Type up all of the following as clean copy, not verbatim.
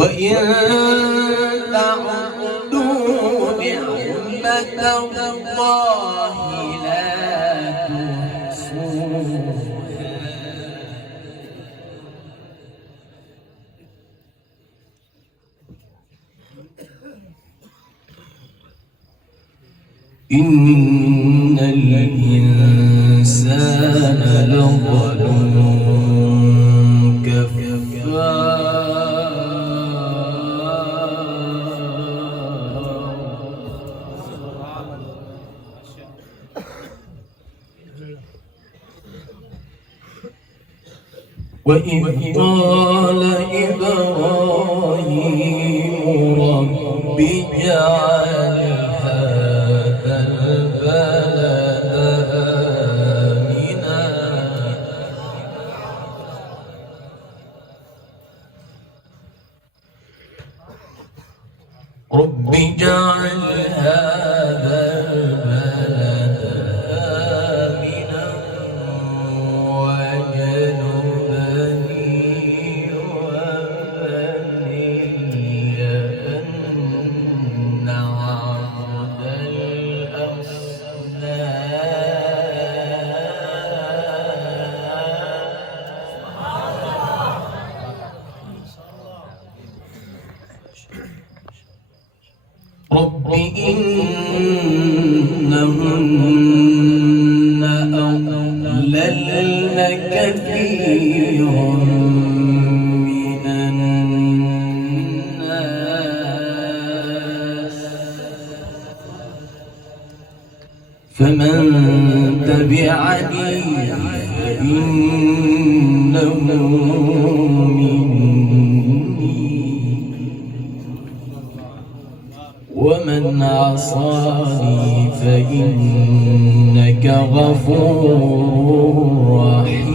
وإن تعدوا نعمة الله لا تحصوها إن الإنسان لظلوم كفار وإذ قال إبراهيم رب اجعل هذا البلد آمنا رب اجعل هذا البلد آمنا واجنبني وبني أن نعبد الأصنام رب إنهن أضللن كثيرا من الناس فمن تبعني فإنه مني ومن عصاني فإنك غفور رحيم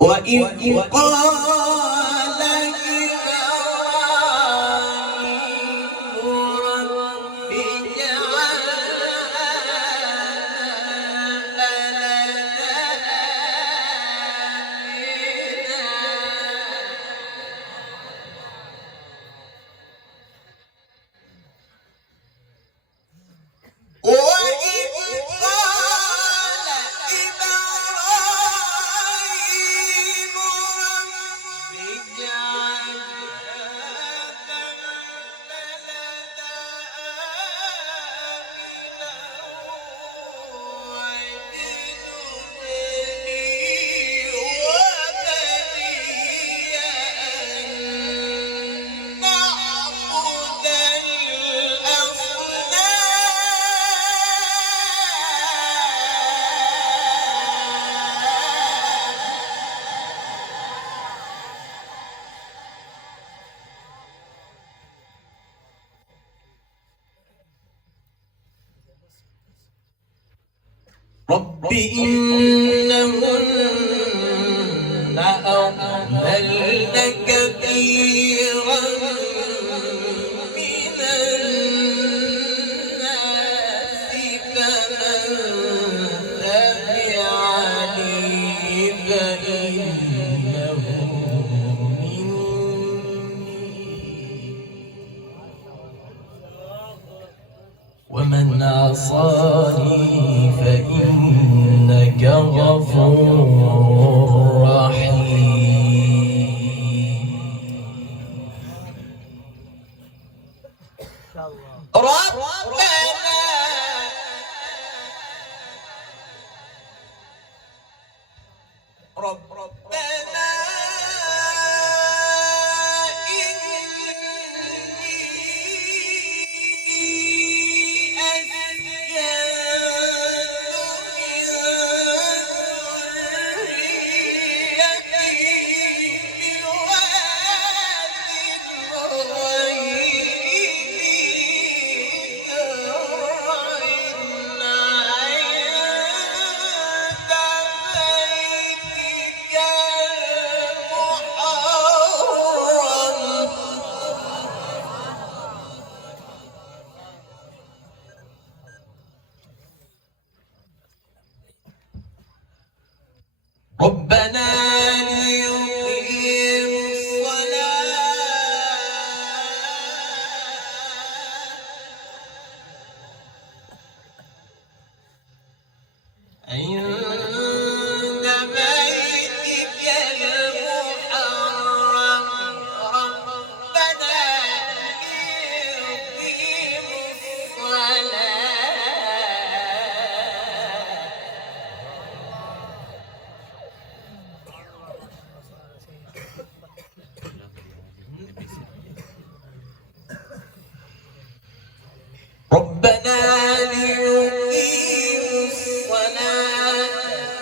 وإذ قال رب إنهن أضللن كثيرا من الناس فمن تبعني فإنه مني ومن عصاني فإنك غفور رحيم ربنا ربنا ليقيموا الصلاة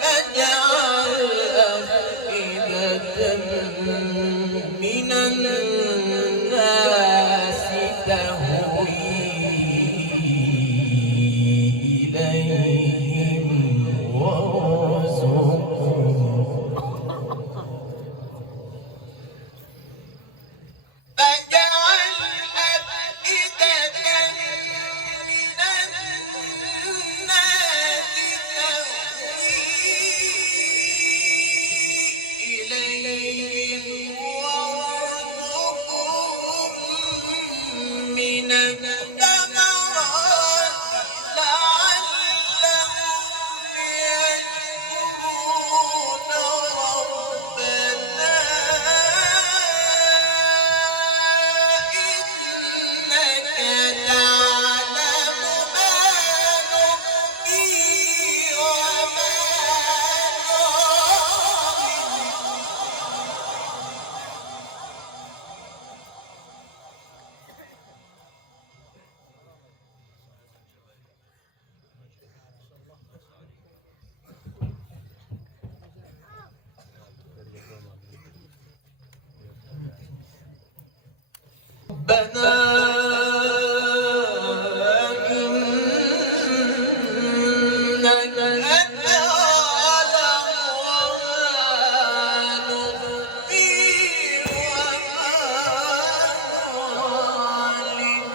فاجعل أفئدة من الناس تهوي إليهم وارزقهم من الثمرات لعلهم يشكرون ربنا إنك تعلم ما نخفي وما ربنا إنك تعلم وما نخفي وما نعلن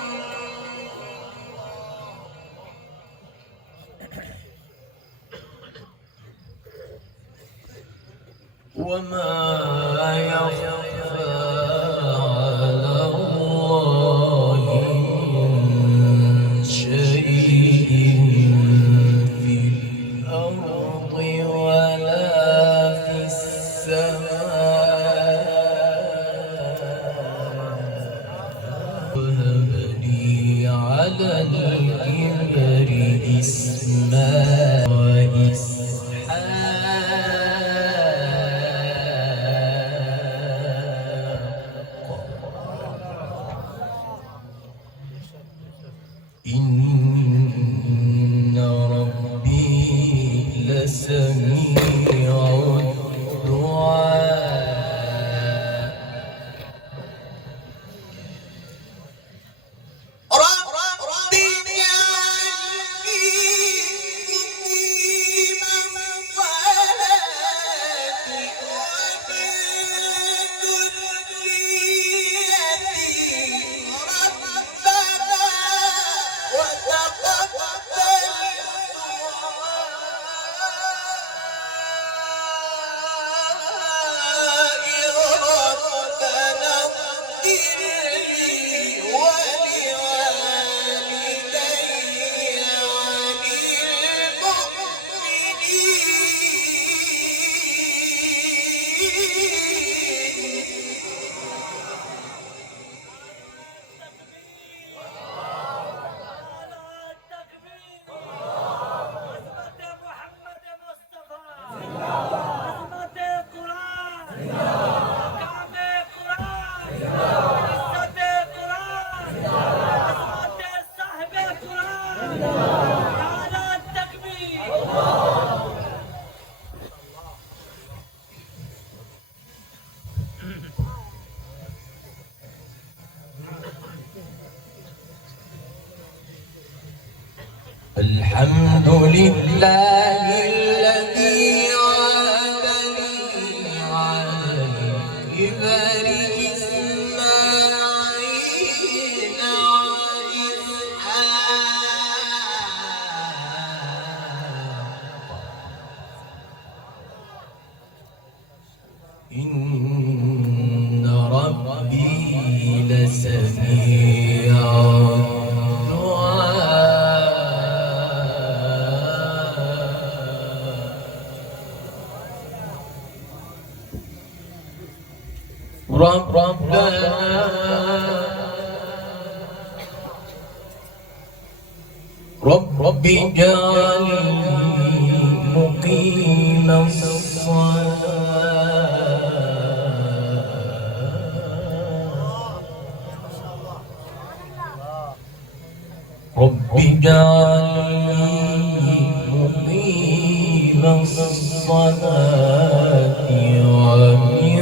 وما يخفى على الله من شيء في الأرض ولا في السماء وهب لي على الكبر إسماعيل إن ربي لسميع الدعاء رب اجعلني مقيم الصلاة ومن ذريتي ربنا وتقبل دعائي ربنا اغفر لي ولوالدي وللمؤمنين الحمد لله الذي عادني على الكبر إسماعيل وإسحاق إن ربي لسميع رب اجعلني مقيم الصلاة رب اجعلني مقيم الصلاة ومن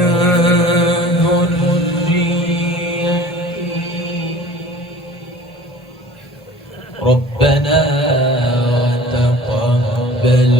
ذريتي ربنا وتقبل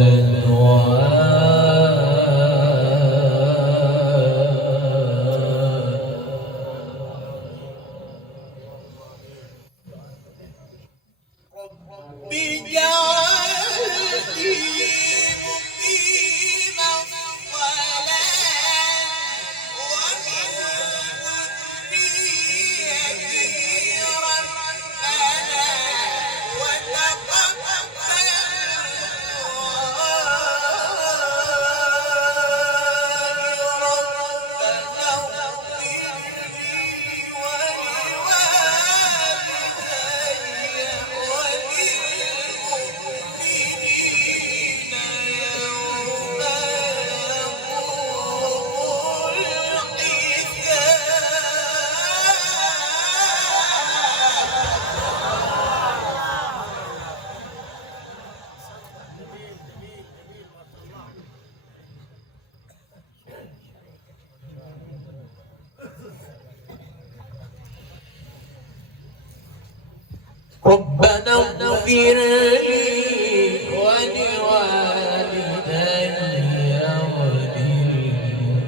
ربنا اغفر لي ولوالدي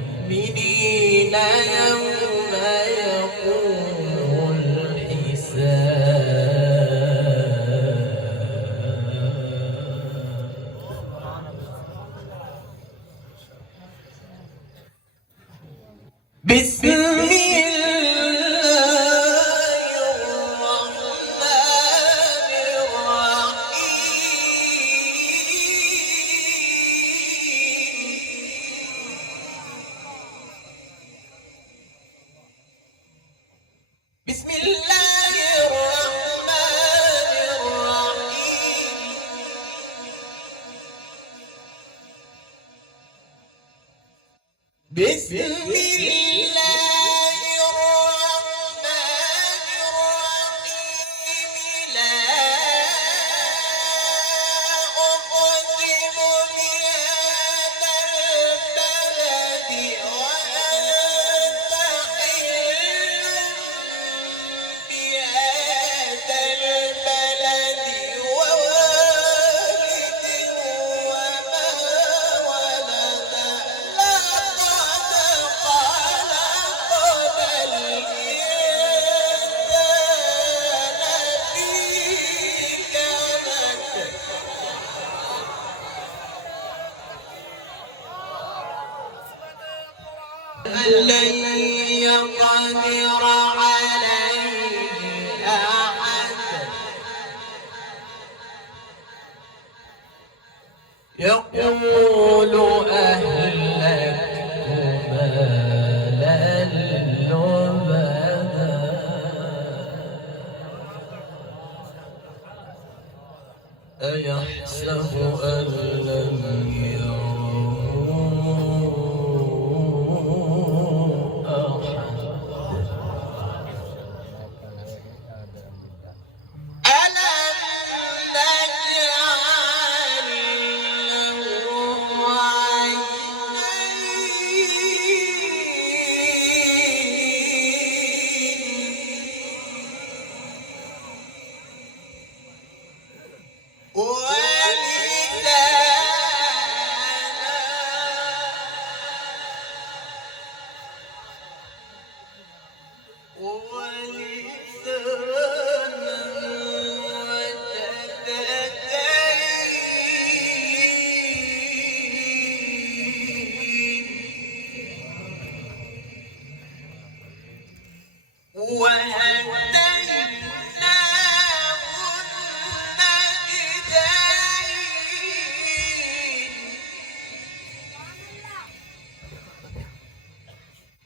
وللمؤمنين يوم يقوم الحساب بسم بسم الله الرحمن الرحيم بسم الله الرحمن الرحيم لا أقسم بهذا البلد وأنت حل بهذا البلد ووالد وما ولد لقد خلقنا الإنسان في كبد لن يقدر عليه أحد يقول أهلكت مالا لبدا أيحسب أن لم يره أحد ألم نجعل له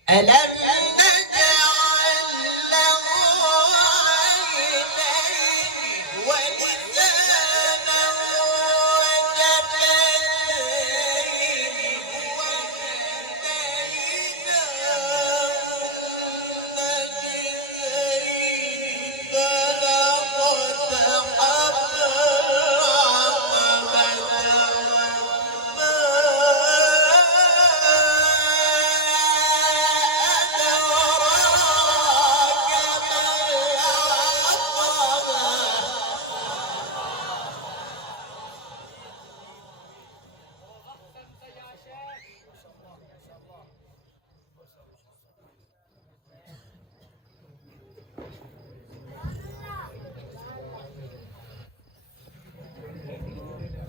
ألم نجعل له عينين ولسانا وشفتين وهديناه النجدين فلا اقتحم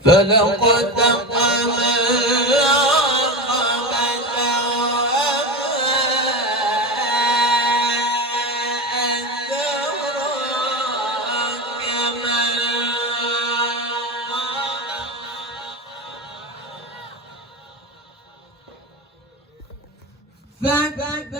فلا اقتحم العقبة وما أدراك ما العقبة فك